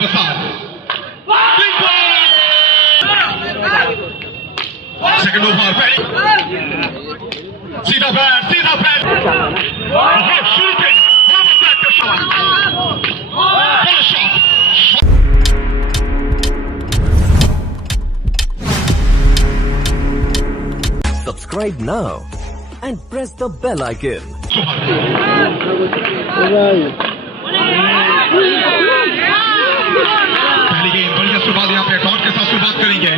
Second over, ready. Sida bat. Shooting. How was that the shot? What a shot. Subscribe now and press the bell icon. पहली गेंद बढ़िया शुरुआत यहाँ पे taught के साथ शुरुआत करेंगे।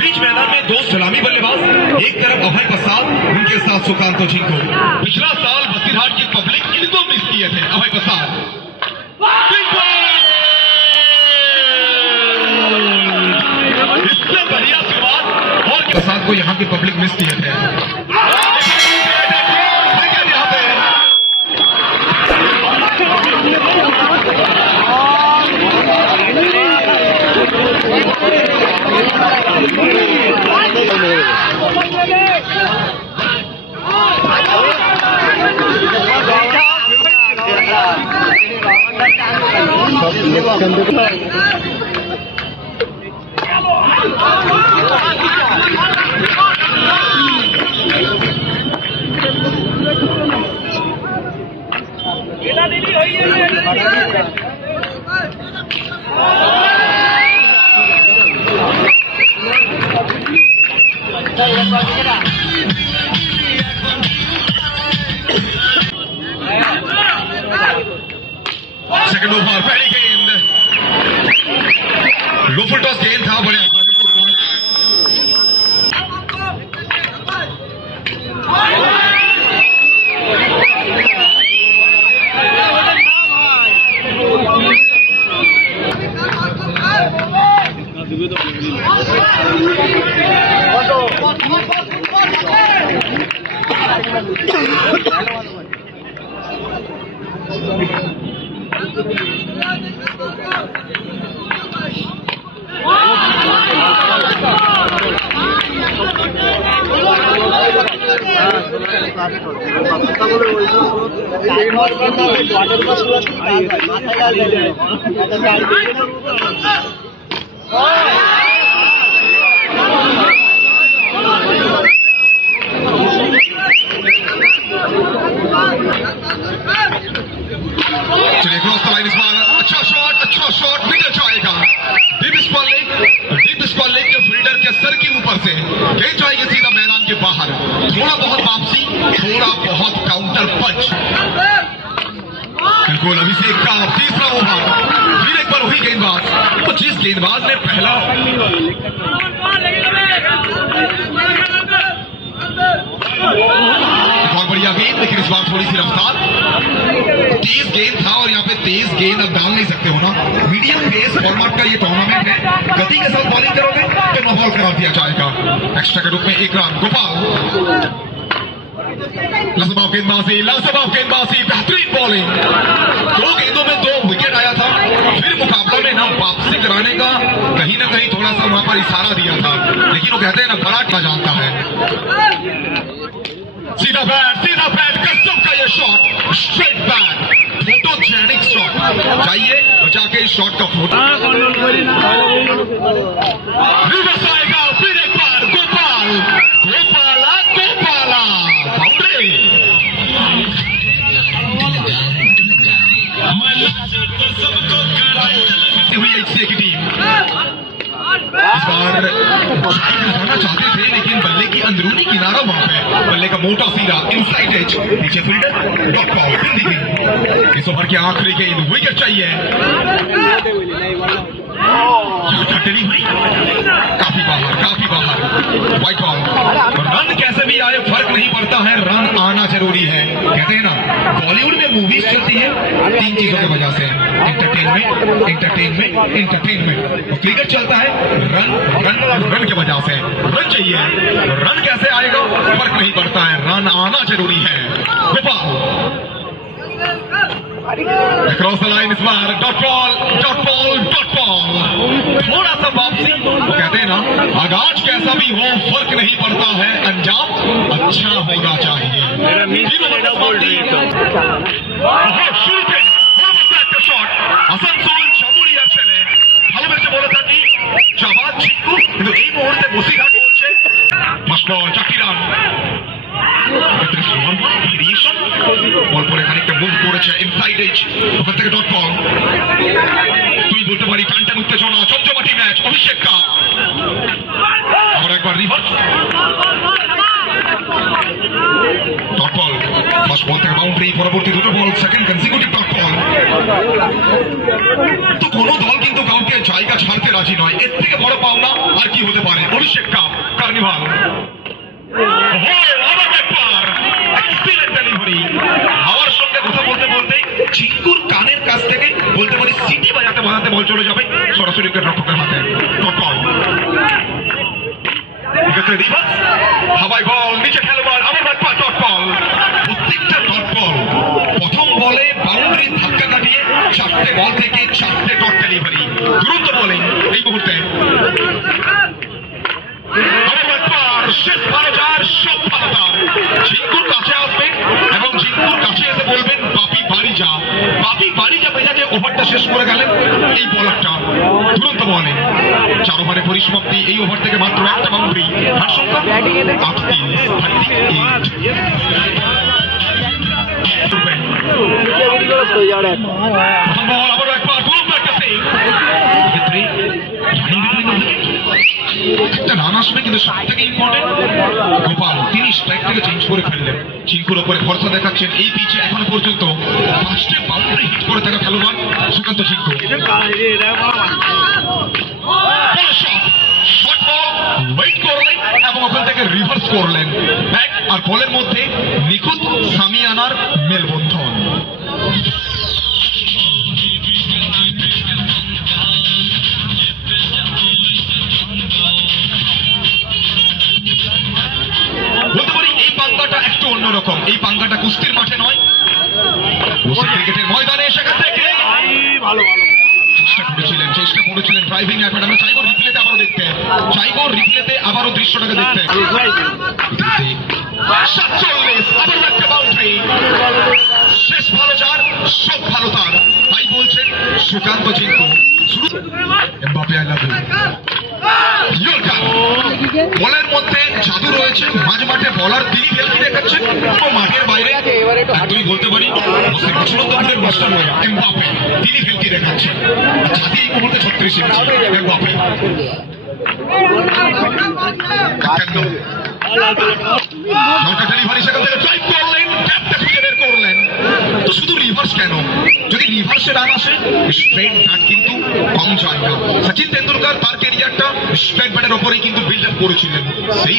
बीच मैदान में दो सलामी बल्लेबाज, एक तरफ अभय प्रसाद, उनके साथ सुकांतो जिंको। पिछला साल बसीरहाट की पब्लिक इनको मिस किए थे। अभय प्रसाद इससे बढ़िया शुरुआत और प्रसाद को यहाँ की पब्लिक मिस किए थे। सेकंड ओवर, पहली गेंद लो फुल टॉस गेंद था। बड़े चलिए क्रॉस द लाइन इस बार। अच्छा शॉट निकल जाएगा। डीप स्पॉन लेग के फील्डर के सर के ऊपर से गेंद जाएगी सीधा मैदान के बाहर। थोड़ा बहुत वापसी, थोड़ा बहुत काउंटर पंच। बिल्कुल अभिषेक का तीसरा ओवर। फिर एक बार वही गेंदबाज, तो जिस गेंदबाज ने पहला बहुत बढ़िया गेंद, लेकिन इस बार थोड़ी सी रफ्तार। तेज गेंद था और यहाँ पे तेज गेंद अब डाल नहीं सकते हो ना। मीडियम पेस फॉर्मेट का ये टूर्नामेंट है। गति के साथ बॉलिंग करोगे तो नो बॉल करार दिया जाएगा। एक्स्ट्रा के रूप में एक रन। गोपाल लाजवाब गेंदबाजी, बेहतरीन बॉलिंग। दो गेंदों में 2 विकेट आया था। फिर मुकाबला में ना वापसी कराने का कहीं ना कहीं थोड़ा सा वहां पर इशारा दिया था, लेकिन वो कहते हैं ना बड़ा क्या जानता है। सीधा बैट कसम का ये shot, straight bat, photogenic shot. चाहिए और जाके इस शॉट का फोटो रिवर्स आएगा। फिर एक बार गोपाला बाउंड्री। हुई HCA की टीम इस बार लगाना चाहते थे, लेकिन बल्ले की अंदरूनी किनारा वहां पे बल्ले का मोटा सीधा इनसाइड एज, नीचे फील्डर डॉट बॉल। इस ओवर की आखिरी गेंद, विकेट चाहिए। डिलीवरी काफी बाहर, व्हाइट बॉल। रन कैसे भी आए फर्क नहीं पड़ता है, रन आना जरूरी है। कहते हैं ना बॉलीवुड में मूवीज चलती है 3 चीजों की वजह से, एंटरटेनमेंट। और क्रिकेट चलता है रन की वजह से। रन चाहिए, रन कैसे आएगा फर्क नहीं पड़ता है, रन आना जरूरी है। गोपाल क्रॉस द लाइन इस बार। Dot ball. थोड़ा सा वापसी। वो कहते हैं ना आगाज कैसा भी हो फर्क नहीं पड़ता है, अंजाम अच्छा होना चाहिए। शॉट आसनसोल चमुड़िया चले উত্তেজনা চঞ্চমাটি ম্যাচ অভিষেক কাপ আবার একবার রিভার্স ডট বল ফার্স্ট বল থেকে বাউন্ডারি পরবর্তী দুটো বল সেকেন্ড কনসিকিউটিভ ডট বল তো কোনো দল কিন্তু কাউকে জায়গা ছাড়তে রাজি নয় এর থেকে বড় পাওনা আর কি হতে পারে অভিষেক কাপ কার্নিভাল হাওয়ার সঙ্গে কথা বলতে বলতে চিঙ্কুর কানের কাছ থেকে বলতে পারি সিটি বাজাতে বাজাতে বল চলে যাবে সরাসরি উইকেট রক্ষকের হাতে ডট বল এক্ষেত্রে রিভার্স হাওয়ায় বল নিচে খেলোয়াড় আবার ব্যাটপার ডট বল প্রত্যেকটা ডট বল প্রথম বলে বাউন্ডারি ধাক্কা কাটিয়ে চারটে বল থেকে চারটে ডট ডেলিভারি দুরন্ত বোলিং এই মুহূর্তে আবার ব্যাটপার শেষ ভালো যার সব ভালো তার ঝিঙ্কুর কাছে আসবে এবং ঝিঙ্কুর কাছে এসে বলবেন বাপি বাড়ি যা মেজাজে ওভারটা শেষ করে গেলেন এই বলারটা দুরন্ত বলিং 4 ওভারে পরিসমাপ্তি এই ওভার থেকে মাত্র একটা বাউন্ডারি রান সংখ্যা 38 প্রথম বল আবার একবার দুরন্ত একটা সেভ এক্ষেত্রে একটা রান আসবে কিন্তু সব থেকে ইম্পর্টেন্ট গোপাল তিনি স্ট্রাইক থেকে চেঞ্জ করে ফেললেন চিঙ্কুর ওপরে ভরসা দেখাচ্ছেন এই পিচে এখনো পর্যন্ত 5টে বাউন্ডারি হিট করে থাকা খেলোয়াড় Sukanta Chinku short ball wait করলেন এবং ওখান থেকে রিভার্স করলেন ব্যাট আর বলের মধ্যে নিখুঁত সামিয়ানার মেলবন্ধন বলতে পারি এই পাঙ্গাটা একটু অন্যরকম এই পাঙ্গাটা কুস্তির মাঠে নয় ক্রিকেটের ময়দানে সেখান থেকে চেষ্টা করেছিলেন ড্রাইভিং অ্যাপেট আমরা চাইবো রিপ্লেতে আবারও দৃশ্যটাকে দেখতে 47 আবার একটা বাউন্ডারি শেষ ভালো যার সব ভালো তার তাই বলছেন Sukanta Chinku Mbappe I love you বলের মধ্যে জাদু রয়েছে মাঝ মাঠে বলার তিনি ফেলকি দেখাচ্ছেন মাঠের বাইরে একদমই বলতে পারি মুসলমানদের মাস্টার এমবাপে তিনি ফেলকি দেখাচ্ছেন জাতি এই মুহূর্তে 36 এমবাপে ডেলিভারি সেখান থেকে ড্রাইভ করলেন ট্যাপটা খুঁজে বের করলেন তো শুধু রিভার্স কেন যদি রিভার্সে রান আসে স্ট্রেট ব্যাট কিন্তু কম যায় না সচিন তেন্ডুলকার তার ক্যারিয়ারটা স্ট্রেট ব্যাটের ওপরেই কিন্তু বিল্ড আপ করেছিলেন সেই